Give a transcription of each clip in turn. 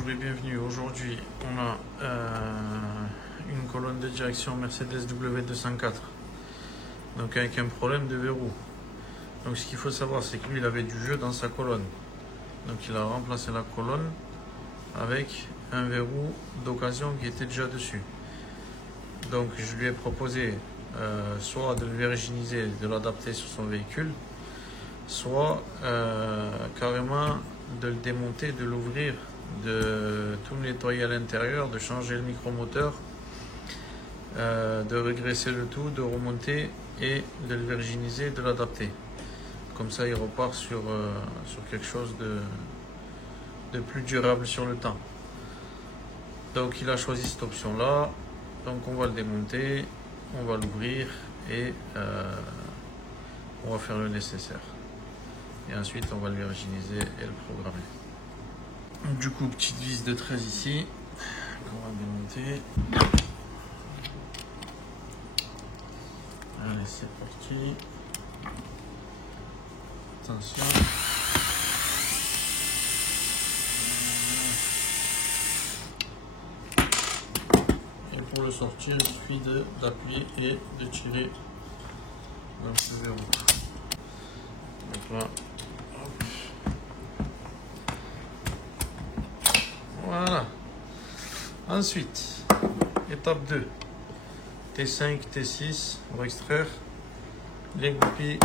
bonjour et bienvenue. Aujourd'hui, on a une colonne de direction Mercedes W204, donc avec un problème de verrou. Donc ce qu'il faut savoir, c'est que lui, il avait du jeu dans sa colonne. Donc il a remplacé la colonne avec un verrou d'occasion qui était déjà dessus. Donc je lui ai proposé soit de le virginiser, de l'adapter sur son véhicule, soit carrément de le démonter, de l'ouvrir, de tout nettoyer à l'intérieur, de changer le micromoteur, de régresser le tout, de remonter et de le virginiser, de l'adapter. Comme ça, il repart sur quelque chose de plus durable sur le temps. Donc, il a choisi cette option-là. Donc, on va le démonter, on va l'ouvrir et on va faire le nécessaire. Et ensuite, on va le virginiser et le programmer. Du coup, petite vis de 13 ici, qu'on va démonter. Allez, c'est parti. Attention. Et pour le sortir, il suffit d'appuyer et de tirer dans ce verrou. Donc là, hop. Voilà. Ensuite, étape 2. T5, T6, on va extraire les goupilles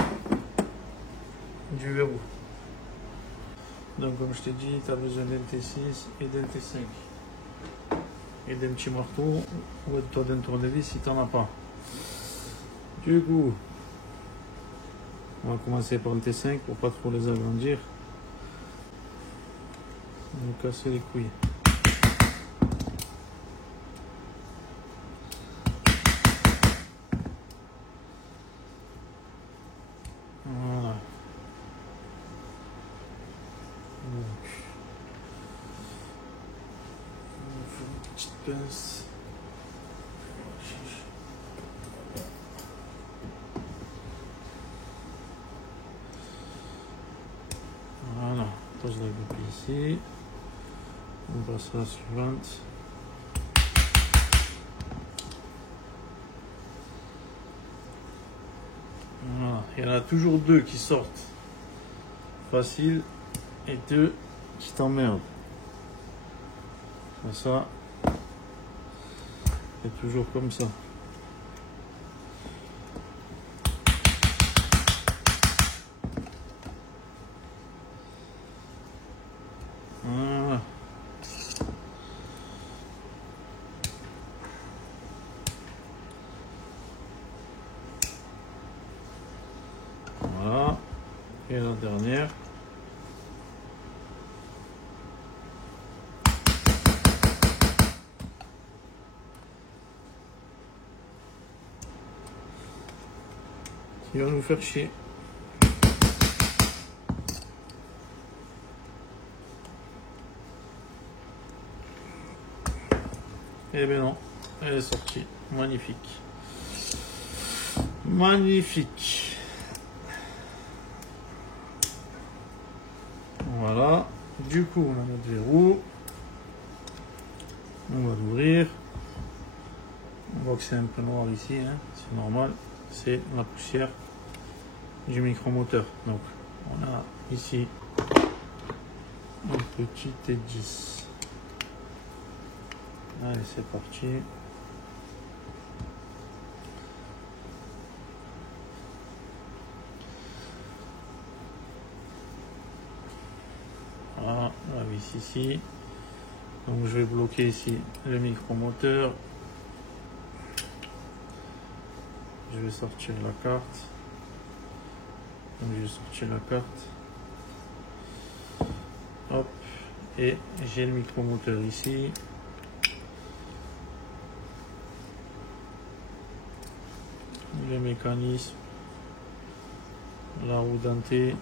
du verrou. Donc comme je t'ai dit, tu as besoin d'un T6 et d'un T5. Et d'un petit marteau ou d'un tournevis si tu n'en as pas. Du coup, on va commencer par le T5 pour pas trop les agrandir. On va casser les couilles. Voilà. Donc, on va faire une petite pince. Voilà, on pose la goupille ici. On passe à la suivante. Voilà. Il y en a toujours deux qui sortent facile et deux qui t'emmerdent. Ça, c'est toujours comme ça. Voilà. Voilà. Et la dernière. Qui va nous faire chier. Eh bien non, elle est sortie. Magnifique. Magnifique. Voilà. Du coup, on a notre verrou. On va l'ouvrir. On voit que c'est un peu noir ici, hein. C'est normal. C'est la poussière du micromoteur. Donc, on a ici un petit T10. Allez, c'est parti. Voilà, la vis ici. Donc, je vais bloquer ici le micromoteur. Je vais sortir la carte. Donc, je vais sortir la carte. Hop. Et j'ai le micromoteur ici. Le mécanisme. La roue dentée.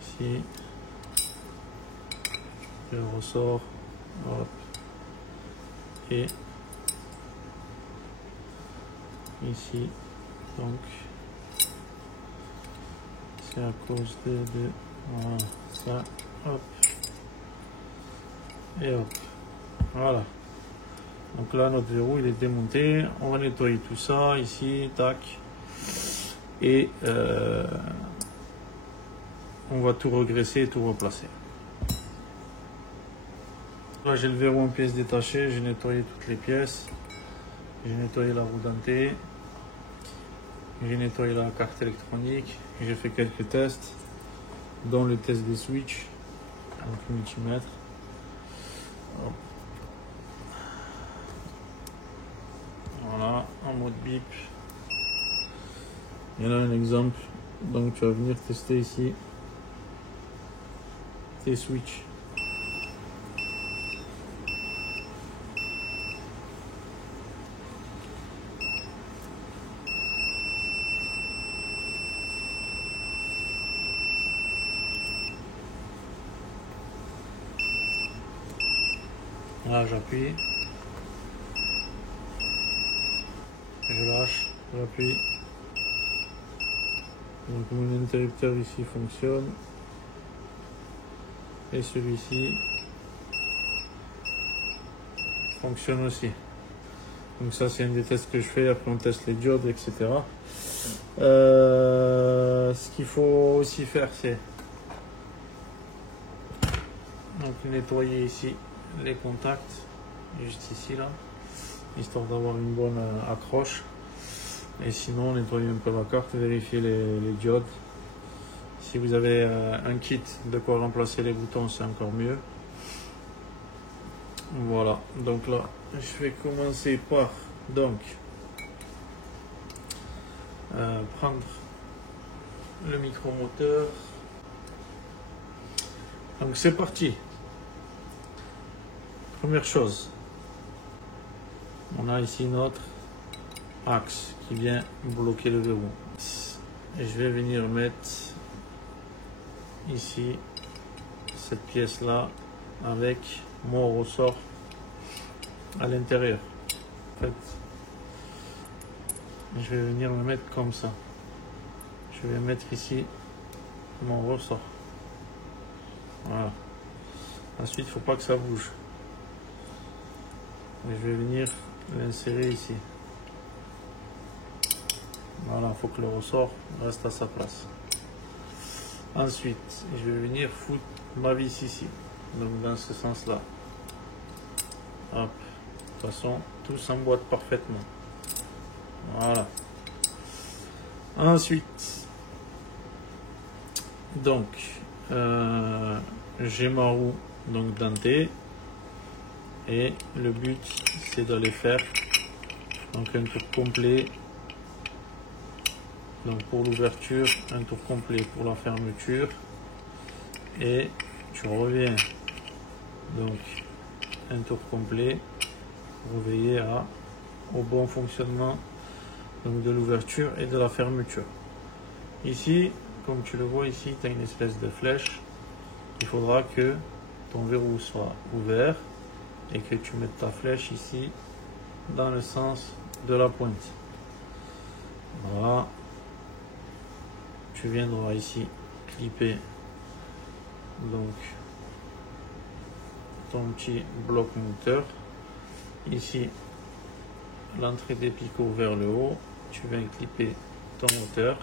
Ici. Je ressors. Hop. Et ici. Donc. C'est à cause de voilà, ça, hop, Et hop, voilà. Donc là, notre verrou, il est démonté. On va nettoyer tout ça ici, tac. Et on va tout regresser et tout replacer. Là, j'ai le verrou en pièces détachées. J'ai nettoyé toutes les pièces. J'ai nettoyé la roue dentée. J'ai nettoyé la carte électronique. J'ai fait quelques tests, dont le test des switches, donc multimètre. Hop. Voilà, en mode bip. Il y en a un exemple. Donc tu vas venir tester ici tes switches. Là j'appuie. Je lâche, j'appuie. Donc mon interrupteur ici fonctionne. Et celui-ci fonctionne aussi. Donc ça c'est un des tests que je fais, après on teste les diodes, etc. Ce qu'il faut aussi faire, c'est donc nettoyer ici les contacts, juste ici là, histoire d'avoir une bonne accroche. Et sinon nettoyer un peu la carte, vérifier les diodes. Si vous avez un kit de quoi remplacer les boutons, c'est encore mieux. Voilà, donc là je vais commencer par donc prendre le micromoteur. Donc c'est parti. Première chose, on a ici notre axe qui vient bloquer le verrou. Et je vais venir mettre ici cette pièce là avec mon ressort à l'intérieur. En fait, je vais venir me mettre comme ça. Je vais mettre ici mon ressort. Voilà. Ensuite, il ne faut pas que ça bouge. Et je vais venir l'insérer ici. Voilà, il faut que le ressort reste à sa place. Ensuite, je vais venir foutre ma vis ici. Donc dans ce sens-là. Hop. De toute façon, tout s'emboîte parfaitement. Voilà. Ensuite, donc, j'ai ma roue donc dentée. Et le but, c'est d'aller faire donc un tour complet. Donc pour l'ouverture, un tour complet pour la fermeture. Et tu reviens donc un tour complet pour veiller au bon fonctionnement donc de l'ouverture et de la fermeture. Ici, comme tu le vois ici, tu as une espèce de flèche. Il faudra que ton verrou soit ouvert et que tu mettes ta flèche ici dans le sens de la pointe. Voilà. Tu viendras ici clipper donc ton petit bloc moteur. Ici, l'entrée des picots vers le haut. Tu viens clipper ton moteur.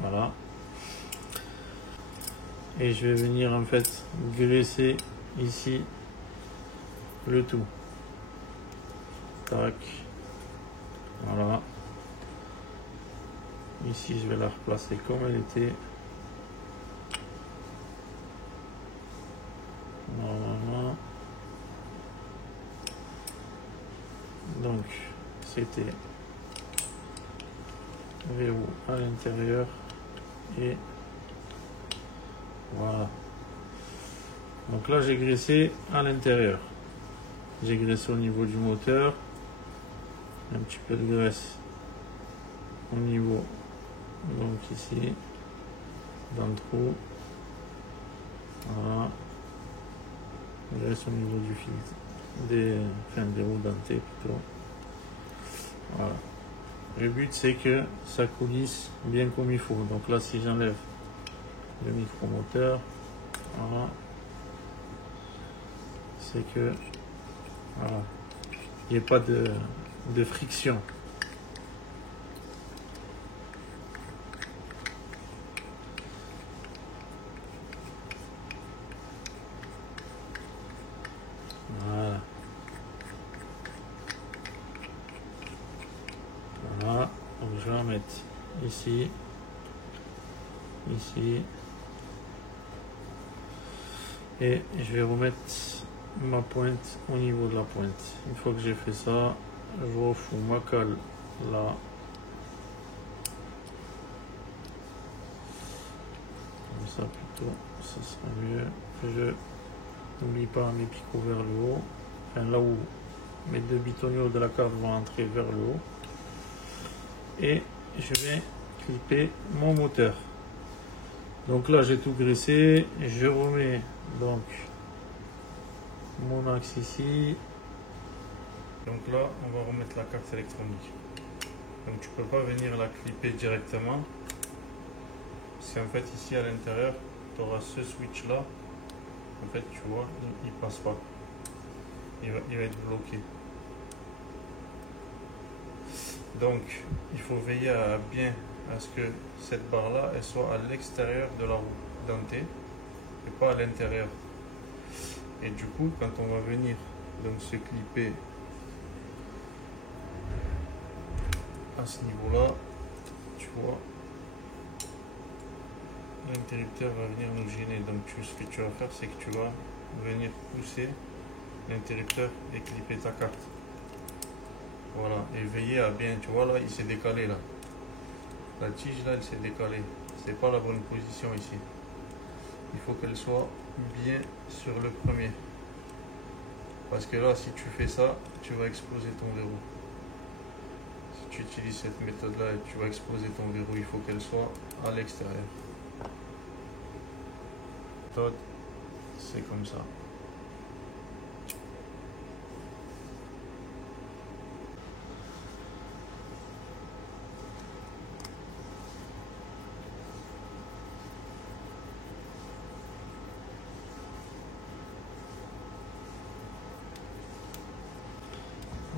Voilà. Et je vais venir en fait graisser ici le tout. Tac. Voilà. Ici, je vais la replacer comme elle était. Voilà. Donc, c'était verrou à l'intérieur et voilà. Donc là, j'ai graissé à l'intérieur. J'ai graissé au niveau du moteur. Un petit peu de graisse au niveau, donc ici, dans le trou. Voilà. Graisse au niveau du fil, des roues dentées plutôt. Voilà. Le but c'est que ça coulisse bien comme il faut. Donc là, si j'enlève le micromoteur, voilà. c'est que voilà, il n'y ait pas de friction. Voilà. Voilà. Donc je vais en mettre ici, ici. Et je vais remettre ma pointe au niveau de la pointe. Une fois que j'ai fait ça, je refous ma colle là. Comme ça plutôt, ça serait mieux. Je n'oublie pas mes picots vers le haut. Enfin là où mes deux bitonniaux de la carte vont entrer vers le haut. Et je vais clipper mon moteur. Donc là j'ai tout graissé. Je remets donc mon axe ici. Donc là on va remettre la carte électronique. Donc tu peux pas venir la clipper directement. Parce qu'en fait ici à l'intérieur tu auras ce switch là. En fait tu vois il passe pas. Il va être bloqué. Donc il faut veiller à bien à ce que cette barre là elle soit à l'extérieur de la roue dentée et pas à l'intérieur. Et du coup quand on va venir donc se clipper à ce niveau là, tu vois l'interrupteur va venir nous gêner. Donc ce que tu vas faire c'est que tu vas venir pousser l'interrupteur et clipper ta carte. Voilà, et veillez à bien, tu vois là, il s'est décalé là. La tige là, elle s'est décalée. C'est pas la bonne position ici. Il faut qu'elle soit bien sur le premier. Parce que là, si tu fais ça, tu vas exploser ton verrou. Si tu utilises cette méthode là, tu vas exploser ton verrou. Il faut qu'elle soit à l'extérieur. C'est comme ça.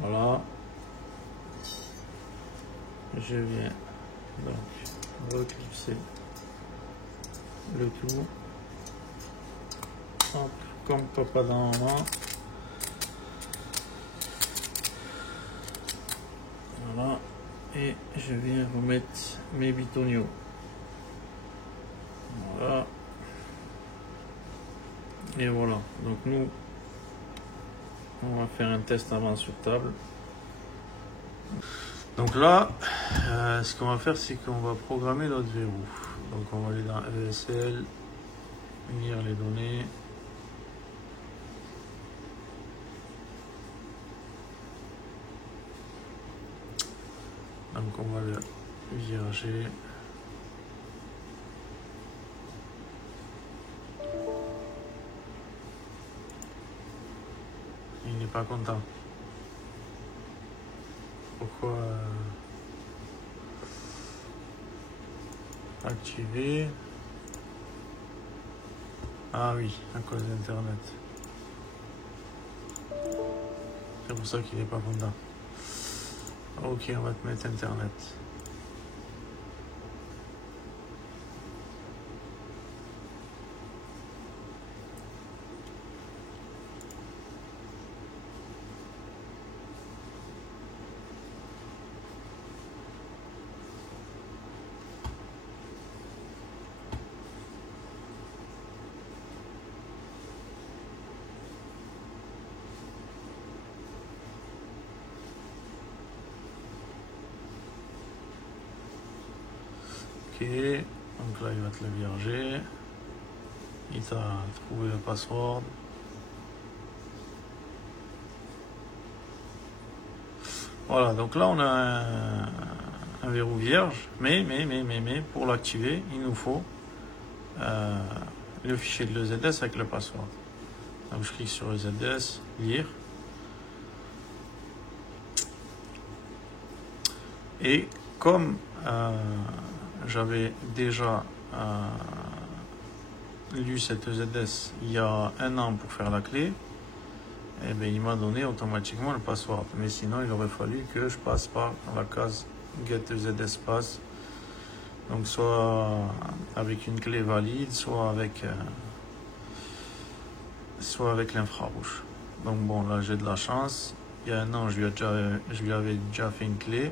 Voilà, je viens donc reclipser le tout, hop, comme papa dans la main. Voilà, et je viens remettre mes bitonniaux. Voilà, et voilà. Donc nous on va faire un test avant sur table. Donc là, ce qu'on va faire, c'est qu'on va programmer notre verrou. Donc on va aller dans ESL, lire les données. Donc on va le virager. Il n'est pas content. Pourquoi activer? Ah oui, à cause d'internet. C'est pour ça qu'il n'est pas content. Ok, on va te mettre internet. Ok, donc là il va te le vierger. Il t'a trouvé le password. Voilà, donc là on a un verrou vierge, mais pour l'activer, il nous faut le fichier de l'EZS avec le password. Donc je clique sur EZS, lire. Et comme j'avais déjà lu cette EZS il y a 1 an pour faire la clé, et bien il m'a donné automatiquement le password. Mais sinon, il aurait fallu que je passe par la case Get Z espace. Donc soit avec une clé valide, soit avec l'infrarouge. Donc bon, là j'ai de la chance. Il y a un an, je lui avais déjà fait une clé.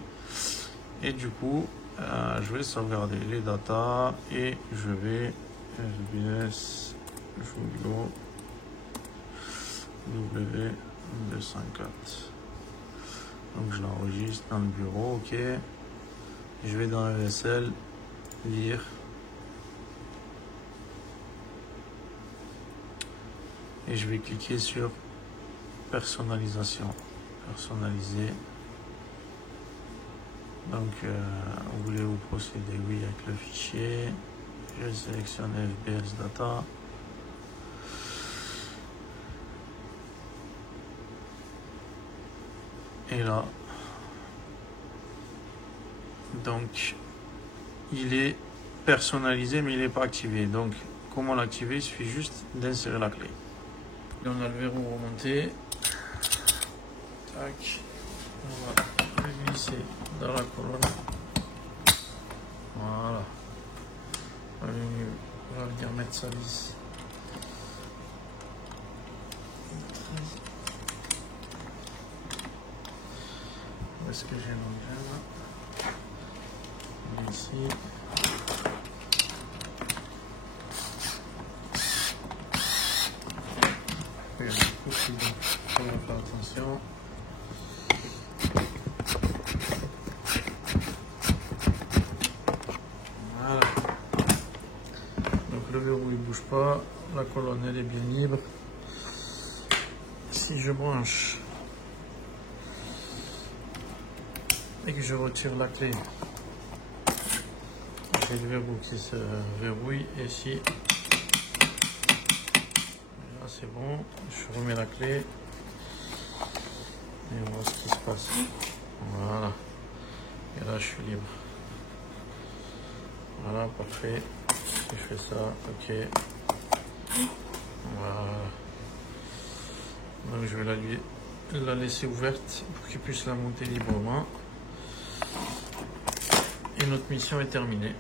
Et du coup, je vais sauvegarder les datas et je vais SBS Julio W204. Donc je l'enregistre dans le bureau, ok. Je vais dans ESL, lire. Et je vais cliquer sur personnalisation. Personnaliser. Donc, voulez-vous procéder? Oui, avec le fichier. Je sélectionne FBS Data. Et là, donc, il est personnalisé, mais il n'est pas activé. Donc, comment l'activer? Il suffit juste d'insérer la clé. Et on a le verrou remonté. Tac. On va le glisser dans la colonne. Voilà. On va venir mettre sa vis. Où est-ce que j'ai l'engin? Ici. Il y a beaucoup de choses, donc il faut faire attention. Voilà. Donc le verrou il bouge pas, la colonne elle est bien libre. Si je branche et que je retire la clé, j'ai le verrou qui se verrouille et si là c'est bon, je remets la clé et on voit ce qui se passe. Voilà, et là je suis libre. Voilà, parfait. Je fais ça, ok. Voilà. Donc je vais la laisser ouverte pour qu'il puisse la monter librement. Et notre mission est terminée.